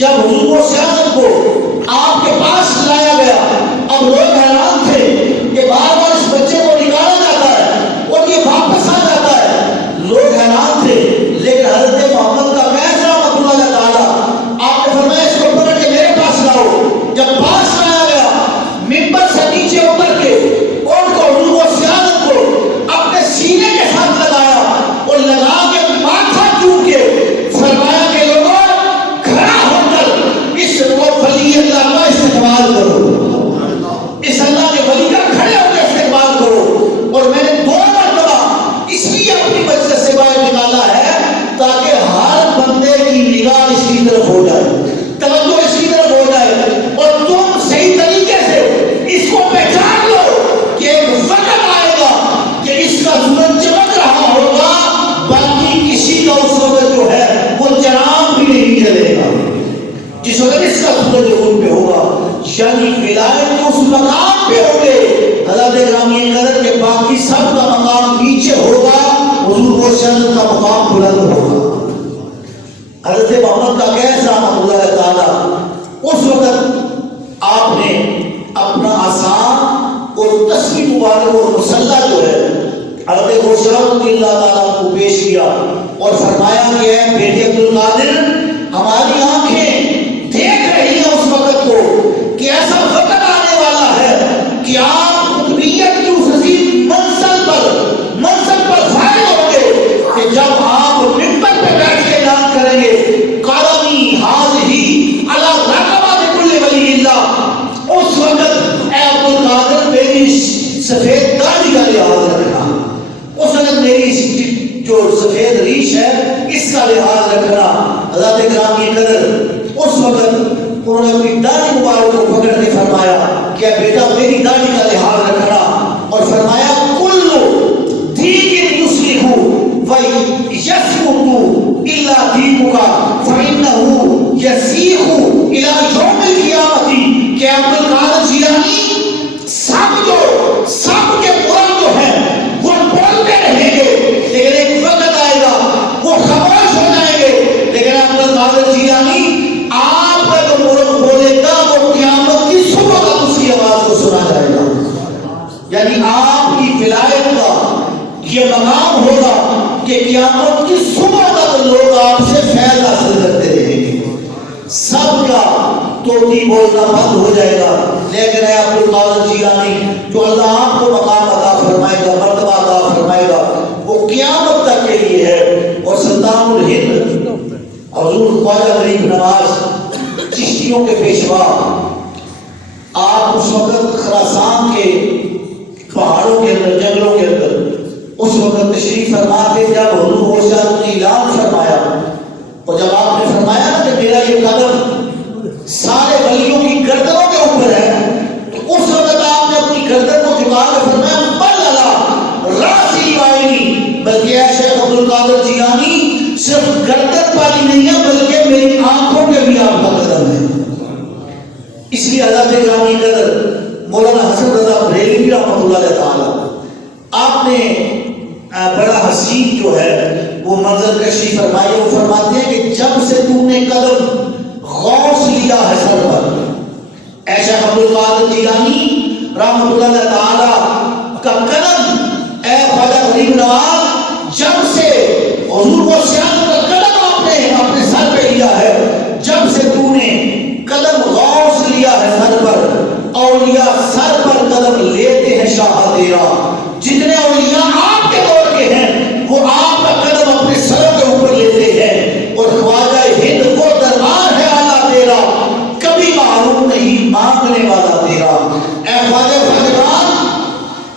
جب حضور سیادت کو آپ کے پاس لایا گیا، اب لوگ حیران تھے کہ بار بار اس بچے کو نکالا جاتا ہے اور یہ واپس آ جاتا ہے، لوگ حیران تھے، لیکن حضرت محمد کا قیس رحمۃ اللہ تعالیٰ آپ نے فرمایا اس کو پکڑ کے میرے پاس لاؤ۔ جب پاس لایا گیا، ممبر سے نیچے اتر کے ان کو حضور سیادت کو اپنے سینے کے ساتھ لگایا اور لگا کے ماتھا چوم کے فرمایا کہ لوگوں کھڑا ہو کر اس ولی اللہ کا استقبال کرو، اس اللہ کے ولی کا کھڑے ہو کے استقبال کرو۔ اور میں نے 2 مرتبہ اس لیے اپنی مجلس سے باہر نکالا ہے تاکہ ہر بندے کی نگاہ اس کی طرف ہو جائے، توجہ اس کی طرف ہو جائے، اور تم صحیح طریقے سے اس کو پہچان لو کہ ایک وقت آئے گا کہ اس کا سورج چمک رہا ہوگا، باقی کسی کا اس وقت جو ہے وہ چراغ بھی نہیں جلے گا، جس وقت اس کا سورج ان پہ ہوگا، یعنی ولایت اس مقام پہ ہوگے حضرت گرامی قدر کے باقی سب کا مقام نیچے ہوگا، حضور و سیادت کا مقام بلند ہوگا۔ حضرت محمد کا قیس رحمۃ اللہ تعالیٰ اس وقت آپ نے اپنا عصا اور تسبیح مبارک اور مسلح جو ہے حضرت غوثیٰ رضی اللہ تعالیٰ کو پیش کیا اور فرمایا کہ اے بیٹے عبدالقادر، ہماری آنکھیں دیکھ رہی ہیں اس وقت کو کہ ایسا وقت آنے والا ہے کہ آپ قطبیت کی اس عظیم منزل پر فائل ہوں گے کہ جب آپ ممبر پہ بیٹھ کے اعلان کریں گے قدمی حاضی علی رقبۃ کل ولی اللہ، اس وقت اے عبدالقادر میری سفید داڑھی کا لحاظ رکھنا، اس وقت میری جو سفید ریش ہے اس کا لحاظ رکھنا۔ حضرت گرامی قدر اس وقت انہوں نے اپنی داڑھی مبارک کو پکڑ کے فرمایا کہ بیٹا میری داڑھی کا لحاظ رکھنا، اور فرمایا کل دین یصلح ویثبت الا دینک فانه یسیح الی یوم القیامۃ، کہ عبدالقادر جیلانی سب کے قرآن جو ہے وہ بولتے رہیں گے، لیکن ایک وقت آئے گا وہ خاموش ہو جائیں گے، لیکن عبدالقادر جیلانی آپ کا جو ملک بولے گا وہ قیامت کی صبح تک اس کی آواز کو سنا جائے گا۔ یعنی آپ کی ولایت کا یہ مقام ہوگا کہ قیامت کی صبح تک لوگ آپ سے فیض حاصل کرتے رہیں گے، سب کا توتی بولنا بند ہو جائے گا، لیکن اے عبدالقادر جیلانی جو اللہ آپ کو مقام عطا فرمائے گا، مرتبہ عطا فرمائے گا، وہ قیامت تک کے لیے ہے۔ اور سلطان الہند حضور خواجہ غریب نواز چشتیوں کے پیشوا، آپ اس وقت خراسان کے پہاڑوں کے اندر، جنگلوں کے اندر اس وقت تشریف فرما تھے جب حضور غوثیٰ نے اعلان فرمایا، اور جب آپ نے فرمایا کہ میرا یہ قدم سارے ولیوں کی گردنوں کے اوپر ہے، تو اس وقت آپ نے اپنی گردن کو جھکا کے فرمایا بل اللہ راسی وائنی، بلکہ اے شیخ عبدالقادر جیلانی صرف گردن پالی نہیں ہے بلکہ میری آنکھوں کے بھی آپ کا قدم ہے۔ اس لیے حضرت گرامی قدر مولانا حسن رضا بریلوی رحمۃ اللہ تعالیٰ آپ نے بڑا حسین جو ہے وہ منظر کشی فرمائی، وہ فرماتے ہیں کہ جب سے تو نے قدم غوث لیا ہے سر پر، اے شیخ عبدالقادر جیلانی رحمۃ اللہ تعالیٰ کا قدم، اے خواجہ غریب نواز، جب سے حضور و سیادت کا قدم آپ نے اپنے سر پہ لیا ہے، جب سے تو نے قدم غوث لیا ہے سر پر، اولیاء سر پر قدم لیتے ہیں شاہ تیرا، جتنے اولیاء آپ کے دور کے ہیں وہ آپ کا قدم اپنے سروں کے اوپر لیتے ہیں، اور خواجہ ہند وہ دربار ہے اعلیٰ تیرا، کبھی معروف نہیں مانگنے والا تیرا۔ اے خواجہ فقیران،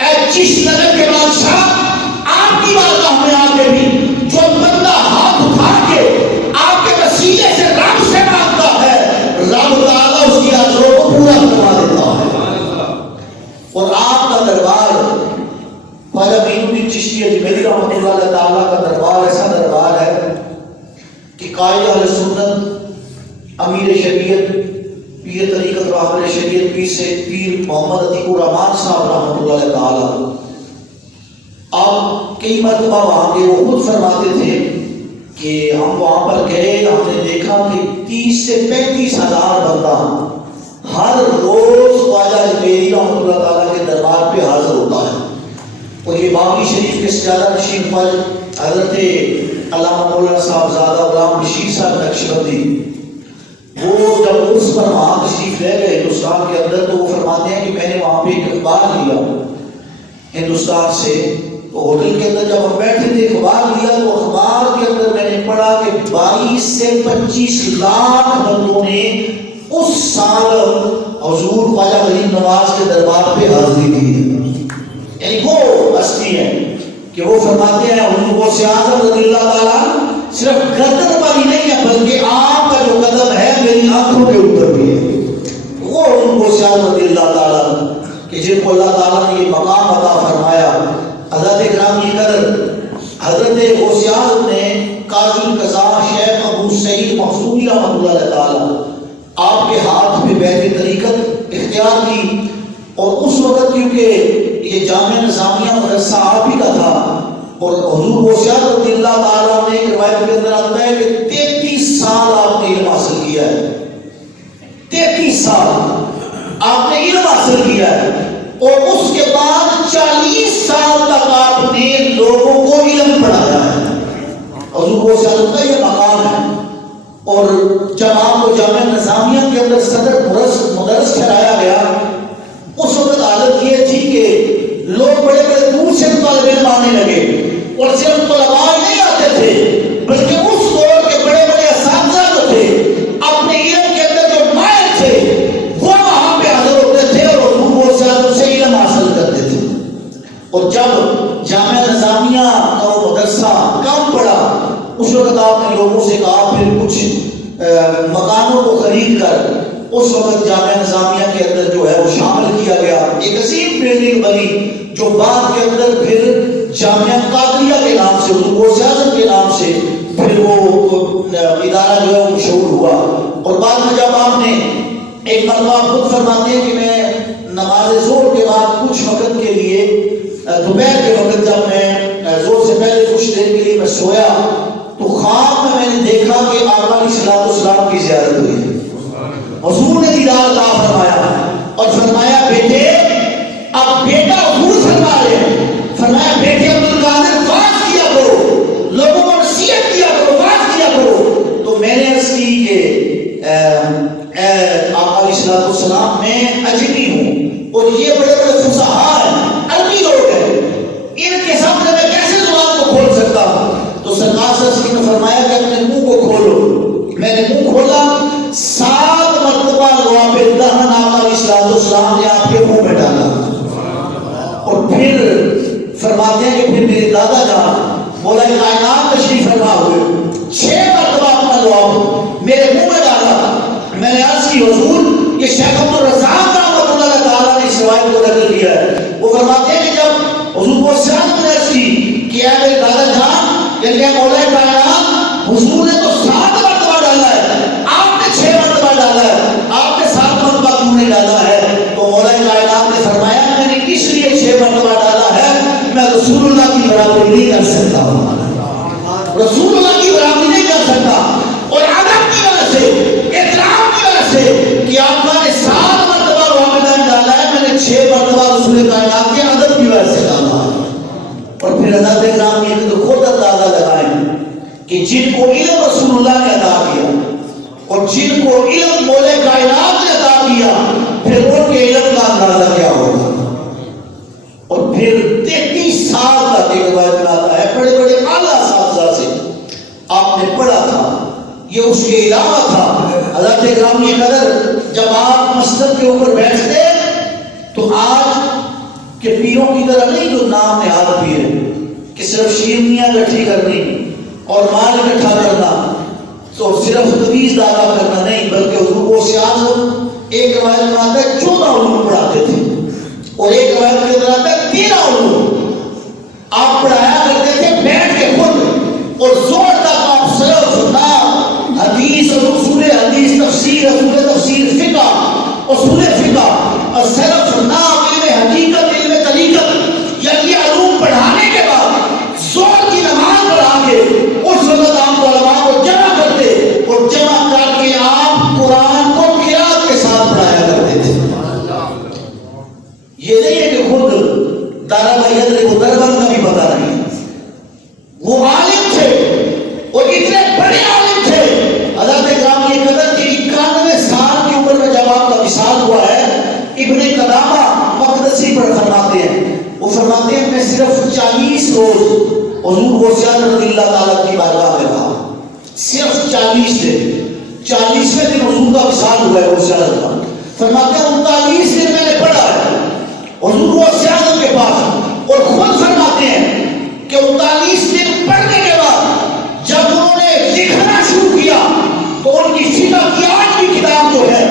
اے چشت نگر کے بادشاہ، آپ کی بارگاہ میں آ کے بھی جو بندہ ہاتھ اٹھا کے آپ کے وسیلے سے رب سے مانگتا ہے، رب تعالیٰ اس کی آرزو کو پورا کروا دیتا ہے۔ اور آپ کا دربار خواجہ معین الدین چشتی اجمیری رحمۃ اللہ تعالیٰ کا دربار ایسا دربار ہے کہ قائد اہل سنت، امیر شریعت، پیر طریقت راہبر شریعت، پیر محمد عتیق الرحمان صاحب رحمۃ اللہ تعالیٰ، آپ کئی مرتبہ وہاں کے وہ خود فرماتے تھے کہ ہم وہاں پر گئے، ہم نے دیکھا کہ 30 سے 35 ہزار بندہ ہر روز خواجہ اجمیری رحمۃ اللہ تعالیٰ کے دربار پہ حاضر ہوتا ہے. اور یہ باغی شریف کے سجادہ نشین فضل حضرت علامہ مولانا صاحب زادہ غلام بشیر صاحب نقشبندی، وہ جب اس پر وہاں تشریف لے گئے ہندوستان کے اندر، تو وہ فرماتے ہیں کہ میں نے وہاں پہ ایک اخبار لیا ہندوستان سے. تو ہوٹل کے اندر جب ہم بیٹھے تھے اخبار لیا، تو اخبار کے اندر میں نے پڑھا کہ 22 سے 25 لاکھ بندوں نے اس سال حضور خواجہ غریب نواز کے دربار پہ حاضری دی ہے. یعنی وہ ہستی ہے کہ وہ فرماتے ہیں حضور غوث اعظم رضی اللہ تعالیٰ صرف گردن پر ہی نہیں ہے بلکہ آپ کا جو قدم ہے میری آنکھوں کے اوپر بھی ہے. وہ حضور غوث اعظم رضی اللہ تعالیٰ کہ جن کو اللہ تعالیٰ نے یہ مقام عطا فرمایا. حضرت گرامی قدر حضرت غوث اعظم نے قاضی القضاء شیخ ابو سعید مخزومی رحمۃ اللہ تعالیٰ آپ کے ہاتھ میں بیعت طریقت اختیار کی. اور اس وقت کیونکہ یہ جامعہ نظامیہ مدرسہ آپ ہی کا تھا، اور حضور غوث اعظم رضی اللہ تعالیٰ نے ایک روایت کے اندر آتا ہے کہ 33 سال آپ نے علم حاصل کیا ہے. 33 سال آپ نے علم حاصل کیا ہے، اور اس کے بعد 40 سال تک آپ نے لوگوں کو علم پڑھایا ہے. حضور غوث اعظم کا یہ مقام ہے. اور جب آپ کو جامعہ نظامیہ کے اندر صدر مدرس ٹھہرایا گیا، اس وقت حالت یہ تھی کہ لوگ بڑے بڑے دور سے طالب علم آنے لگے، اور صرف طلباء نہیں آتے تھے بلکہ اس دور کے بڑے بڑے اساتذہ جو تھے اپنے علم کے اندر جو ماہر تھے وہ وہاں پہ حاضر ہوتے تھے اور حضور غوث اعظم سے علم حاصل کرتے تھے. اور جب جامعہ نظامیہ کا وہ مدرسہ کم پڑا، اس وقت آپ نے لوگوں سے کہا پھر کچھ مکانوں کو خرید کر اس وقت جامعہ نظامیہ کے اندر جو ہے وہ شامل کیا گیا. ایک عظیم بلڈنگ بنی جو بعد کے اندر پھر جامعہ قادریہ کے نام سے، حضور غوث اعظم کے نام سے پھر وہ ادارہ جو ہے وہ مشہور ہوا. اور بعد میں جب آپ نے ایک مرتبہ خود فرماتے ہیں کہ میں نماز ظہر کے بعد کچھ وقت کے لیے دوپہر کے وقت جب میں ظہر سے پہلے کچھ دیر کے لیے میں سویا تو خواب میں نے دیکھا کہ آقا علیہ الصلوۃ والسلام کی زیارت ہوئی ہے. حضور نے دیدار عطا فرمایا اور فرمایا بیٹے، اب بیٹا حضور فرما رہے ہیں، فرمایا بیٹے عبد القادر واعظ کیا کرو، لوگوں کو نصیحت کیا کرو، واعظ کیا کرو. تو میں نے عرض کی کہ آقا علیہ الصلوۃ والسلام میں اجمی ہوں اور یہ بڑے بڑے فصحاء ہیں، عربی لوگ ہیں، ان کے سامنے میں کیسے زبان کو کھول سکتا ہوں؟ تو سرکار صلی اللہ علیہ وسلم نے فرمایا کہ اپنے منہ کو کھولو. میں نے منہ کھولا، 7 مرتبہ لعاب دہن آقا علیہ الصلوۃ والسلام نے آپ کے منہ میں ڈالا. اور پھر فرماتے ہیں کہ پھر میرے دادا جان مولا کائنات تشریف فرما ہوئے 6 مرتبہ اپنا لعاب میرے منہ میں ڈالا. میں نے عرض کی حضور یہ شیخ عبد الرزاق رحمۃ اللہ تعالیٰ نے اس روایت کو نقل کیا ہے. وہ فرماتے ہیں کہ جب حضور غوث اعظم نے عرض کی کہ اے میرے دادا جان، یعنی مولا کائنات حضور نے تو 7 مرتبہ ڈالا ہے، آپ نے 6 مرتبہ ڈالا ہے، آپ نے 7 مرتبہ کیوں نہیں ڈالا ہے؟ تو مولا کائنات نے فرمایا میں نے اس لیے 6 مرتبہ ڈالا ہے، میں رسول اللہ کی برابری نہیں کر سکتا ہوں، رسول اللہ کی برابری نہیں کر سکتا. اور ادب کی وجہ سے، احترام کی وجہ سے کہ آپ نے 7 مرتبہ روحان ڈالا ہے، میں نے 6 مرتبہ رسول کائنات کے ادب کی وجہ سے ڈالا ہے. اور پھر حضرت کرام یہ تو خود اندازہ لگائیں کہ جن کو علم رسول اللہ نے عطا کیا اور جن کو علم مولا کائنات نے عطا کیا، پھر ان کے علم کا اندازہ کیا ہوگا. اور پھر 33 سال تک ایک روایت میں آتا ہے بڑے بڑے اعلیٰ اساتذہ سے آپ نے پڑھا تھا، یہ اس کے علاوہ تھا. حضرت گرامی قدر جب آپ مسجد کے اوپر بیٹھتے تو آج کہ پیروں کی طرح نہیں جو نام نہاد پیر کہ صرف شیرنیاں اکٹھی کرنی اور مال اکٹھا کرنا تو صرف تویز داغا کرنا نہیں، بلکہ حضور غوث اعظم ایک روایت میں آتا ہے 14 علوم پڑھاتے تھے اور ایک روایت میں آتا ہے 13 علوم آپ پڑھایا کرتے تھے بیٹھ کے خود. اور زور تک آپ صرف نام حدیث، اصول حدیث، تفسیر، اصول تفسیر، فقہ، اصول فقہ اور صرف نام علم حقیقت، علم طریقت، یا یہ علوم پڑھانے کے بعد زور کی نماز پڑھا کے اس وقت آپ کو یہ نہیں ہے کہ خود دارا بھائی حضرت کو دربار کا بھی پتا نہیں. وہ عالم تھے اور اتنے بڑے عالم تھے. حضرت کرام کی قدر کی 91 سال کی عمر میں جب آپ کا وصال ہوا ہے، ابن قدامہ مقدسی پر فرماتے ہیں، وہ فرماتے ہیں میں صرف 40 روز حضور غوث اعظم رضی اللہ تعالیٰ کی بارگاہ میں رہا. صرف 40 دن، 40ویں دن حضور کا وصال ہوا ہے غوث اعظم کا. فرماتے ہیں 39 دن میں نے پڑھا ہے حضور غوث اعظم کے پاس، اور خود فرماتے ہیں کہ 39 دن پڑھنے کے بعد جب انہوں نے لکھنا شروع کیا تو ان کی فقہ کی آج بھی کتاب جو ہے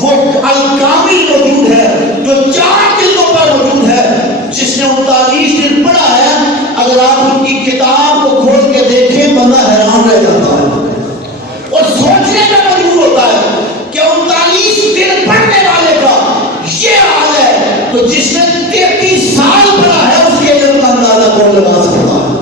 وہ الکامل موجود ہے، جو 4 جلدوں پر موجود ہے. جس نے 39 دن پڑھا ہے، اگر آپ ان کی کتاب کو کھول کے دیکھیں بندہ حیران رہ جاتا ہے اور سوچنے کا مجبور ہوتا ہے کہ 39 دن پڑھنے والے کا یہ حال ہے تو جس نے 33 سال پڑھا ہے اس کے علم کا اندازہ کون لگا سکتا ہے.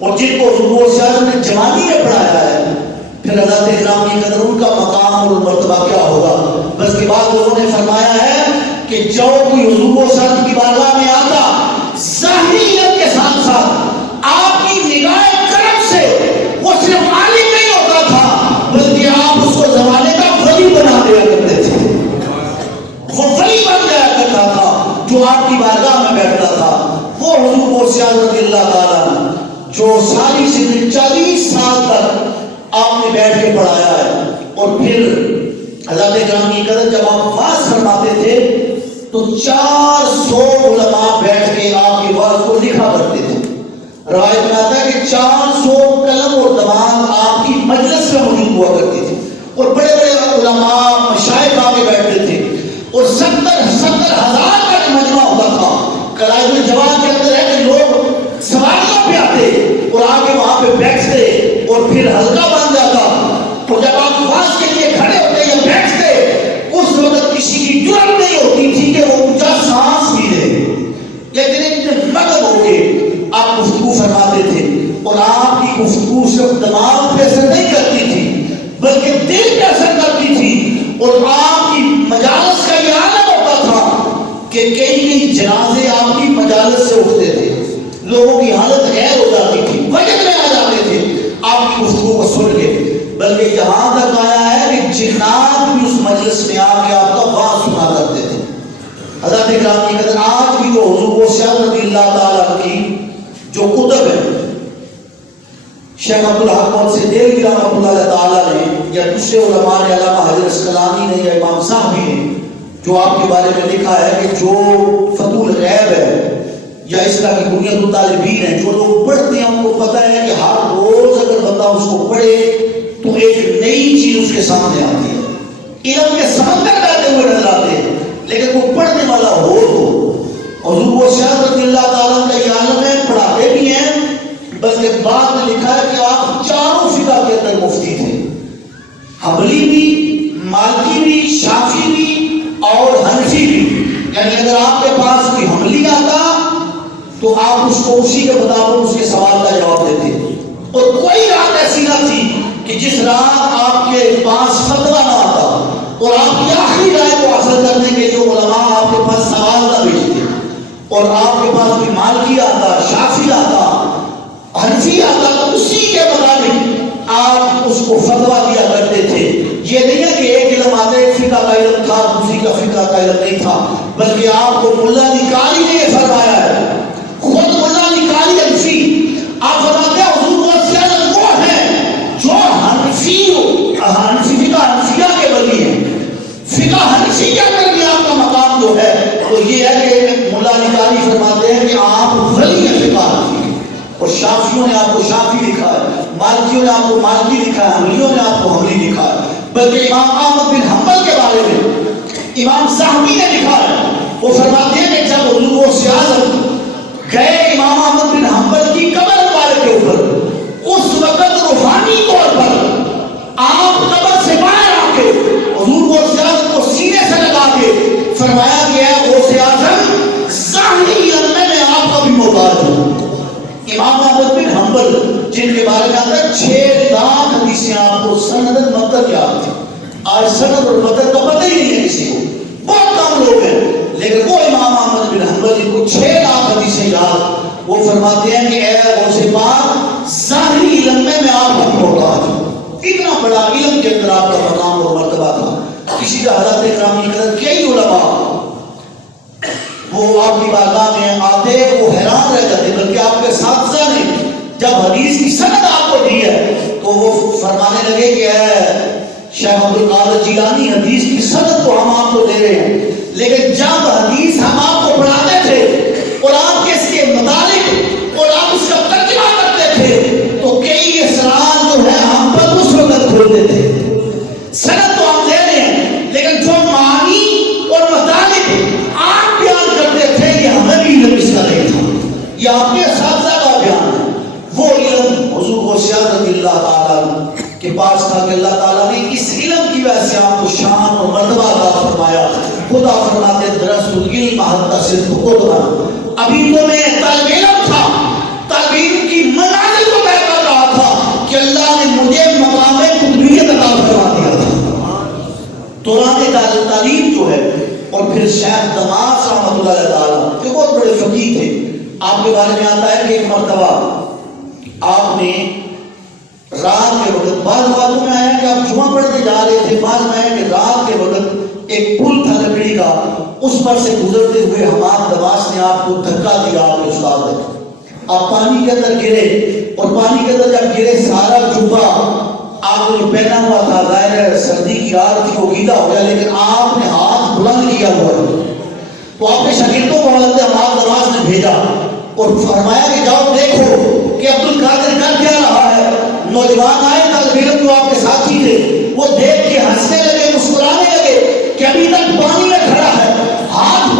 اور جن کو حضور غوث اعظم نے جوانی میں پڑھایا ہے، پھر حضرت کرام کی قدر ان کا مقام اور مرتبہ کیا ہوگا. بس کے بعد لوگوں نے فرمایا ہے کہ جو کوئی حضور غوث اعظم کی بارگاہ میں آتا، ظاہری علم کے ساتھ ساتھ آپ کی نگاہ کرم سے وہ صرف عالم نہیں ہوتا تھا بلکہ آپ اس کو زمانے کا ولی بنا دیا کرتے تھے. وہ ولی بن جایا کرتا تھا جو آپ کی بارگاہ میں بیٹھتا تھا. وہ حضور غوث اعظم رضی اللہ تعالیٰ جو ساری زندگی 40 سال تک آپ نے بیٹھ کے پڑھایا ہے. اور پھر حضرت کرام کی قدر جب آپ واعظ فرماتے تھے تو 400 علماء بیٹھ کے آپ کے واعظ کو لکھا کرتے تھے. روایت میں آتا ہے کہ 400 قلم اور دماغ آپ کی مجلس میں موجود ہوا کرتی تھی اور بڑے بڑے علماء مشائخ آ کے بیٹھتے تھے اور 70 ہزار کا مجمع ہوتا تھا. قلائد الجواد کے اندر ہے کہ لوگ سواریوں پہ آتے اور آ کے وہاں پہ بیٹھتے اور پھر حلقہ بن جاتا. تو جب آپ واعظ کے لیے کھڑے ہوتے یا بیٹھتے اس وقت کسی کی جرأت نہیں ہوتی تھی کہ وہ اونچا سانس بھی لے، لیکن اتنے مغل ہو کے آپ گفتگو فرماتے تھے. اور آپ کی گفتگو صرف دماغ پہ اثر نہیں کرتی تھی بلکہ دل پہ اثر کرتی تھی. اور آپ کی مجالس کا یہ عالم ہوتا تھا کہ کئی جنازے آپ کی مجالس سے اٹھتے تھے، لوگوں کی حالت غیر ہو جاتی تھی، وجد میں آ جاتے تھے آپ کی گفتگو کو سن کے. بلکہ یہاں تک آیا ہے کہ جنات بھی اس مجلس میں آ کے آپ کا واعظ سنا کرتے تھے. حضرت کرام کی قدر آج بھی وہ حضور غوث اعظم رضی اللہ تعالیٰ کی جو کتب ہے، شیخ عبدالحق محمد دہلوی رحمۃ اللہ تعالیٰ نے یا دوسرے علماء نے، علامہ حضرت اسقلانی نے یا امام صاحبی نے جو آپ کے بارے میں لکھا ہے کہ جو فتح الغیب ہے یا اس طرح کی بنیاد الطالبین ہیں، جو لوگ پڑھتے ہیں ان کو پتہ ہے کہ ہر روز اگر بندہ اس کو پڑھے تو ایک نئی چیز اس کے سامنے آتی ہے. علم کے سمندر بہتے ہوئے نظر آتے ہیں لیکن وہ پڑھنے والا ہو تو حضور غوث اعظم رضی اللہ تعالیٰ کا یہ عالم ہے، پڑھاتے بھی ہیں بلکہ بعد میں لکھا ہے کہ آپ چاروں فقہ کے اندر مفتی تھے، حنبلی بھی، مالکی بھی، شافعی بھی اور حنفی بھی. یعنی اگر آپ کے پاس کوئی حنبلی آتا تو آپ اس کو اسی کے مطابق اس کے سوال کا جواب دیتے. اور کوئی رات ایسی نہ تھی کہ جس رات آپ کے پاس فتویٰ نہ آتا اور آپ کی آخری رائے کو حاصل کرنے کے جو علماء آپ کے پاس سوال نہ بھیجتے اور آپ کے پاس کوئی مالکی آتا، شافعی آتا، حنفی آتا تو اسی کے مطابق آپ اس کو فتویٰ دیا کرتے تھے. یہ نہیں ہے کہ ایک علم آتا، ایک فقہ کا علم تھا دوسری کا فقہ کا علم نہیں تھا، بلکہ آپ کو ملا علی قاری نے یہ فرمایا ہے. خود ملا علی قاری حنفی آپ فرماتے ہیں حضور غوث اعظم وہ ہیں جو حنفی فقہ حنفیہ کے ولی ہیں. فقہ حنفی کے اندر بھی آپ کا مقام جو ہے وہ یہ ہے کہ ملا علی قاری فرماتے ہیں کہ آپ ولی ہیں فقہ حنفی. اور شافعیوں نے آپ کو شافعی لکھا ہے، مالکیوں نے آپ کو مالکی لکھا ہے، حنبلیوں نے آپ کو حنبلی لکھا ہے. بلکہ امام احمد بن حنبل کے بارے میں امام صاحبی نے لکھا ہے، وہ فرماتے ہیں کہ جب حضور غوث اعظم گئے امام احمد بن حنبل کی قبر مبارک کے اوپر، اس وقت روحانی طور پر آپ قبر سے باہر آ کے حضور غوث اعظم کو سینے سے لگا کے فرمایا کہ اے غوث اعظم ظاہری علم میں آپ کا بھی محتاج ہوں. امام احمد بن حنبل جن کے بارے میں آتا ہے 6 لاکھ حدیثیں آپ کو سند مطلب کیا تھی. آج سند اور مطلب کا پتہ ہی نہیں ہے کسی کو، بہت کم لوگ ہیں، لیکن وہ وہ فرماتے ہیں کہ اے غوث پاک ظاہری علم میں آپ کا محتاج ہوں. اتنا بڑا علم کے اندر آپ کا مقام اور مرتبہ تھا. کسی کا حضرت گرامی قدر کئی علماء وہ آپ کی بارگاہ میں آتے وہ حیران رہ جاتے، بلکہ آپ کے اساتذہ نے جب حدیث کی سند آپ کو دی ہے تو وہ فرمانے لگے کہ اے شیخ عبد القادر جیلانی حدیث کی سند تو ہم آپ کو دے رہے ہیں، لیکن جب حدیث ہم آپ کو پڑھاتے تھے اور آپ کے اس کے متعلق اور آپ اس کا ترجمہ کرتے تھے تو کئی اسرار جو ہے ہم پر اس وقت کھولتے تھے. سند تو ہم دے رہے ہیں لیکن جو معنی اور مطالب آپ بیان کرتے تھے یہ ہمیں بھی علم اس کا نہیں تھا. یہ آپ کے اساتذہ کا بیان ہے. وہ علم حضور کو سیادت اللہ تعالیٰ کے پاس تھا کہ اللہ تعالیٰ نے اس علم کی وجہ سے آپ کو شان اور مرتبہ عطا فرمایا. خدا فرماتے درست العلم حتی صرف قدرا. ابھی تو میں طالب علم تھا، طالب علم کی منازل کو طے کر رہا تھا کہ اللہ نے مجھے مقام قطبیت عطا فرما دیا تھا. دوران تعلیم جو ہے اور پھر شیخ دماغ رحمۃ اللہ تعالیٰ جو بہت بڑے فقیہ تھے، آپ کے بارے میں آتا ہے کہ ایک مرتبہ آپ نے رات کے وقت، بعض باتوں میں آیا کہ آپ جمعہ پڑھتے جا رہے تھے، بعض میں آیا کہ رات کے وقت ایک پل تھا لکڑی کا، اس پر سے گزرتے ہوئے حماد دواس نے آپ کو دھکا دیا آپ کے استاد تک. آپ پانی کے اندر گرے اور پانی کے اندر جب گرے سارا جبہ آپ نے جو پہنا ہوا تھا ظاہر سردی کی رات تھی وہ گیلا ہو گیا، لیکن آپ نے ہاتھ بلند کیا ہوا تو آپ نے شاگردوں کو حضرت حماد دواس نے بھیجا اور فرمایا کہ جاؤ دیکھو کہ عبد القادر کر کیا رہا ہے. نوجوان آئے طالب علم جو آپ کے ساتھی تھے وہ دیکھ کے ہنسنے لگے، مسکرانے لگے کہ ابھی تک پانی میں کھڑا ہے، ہاتھ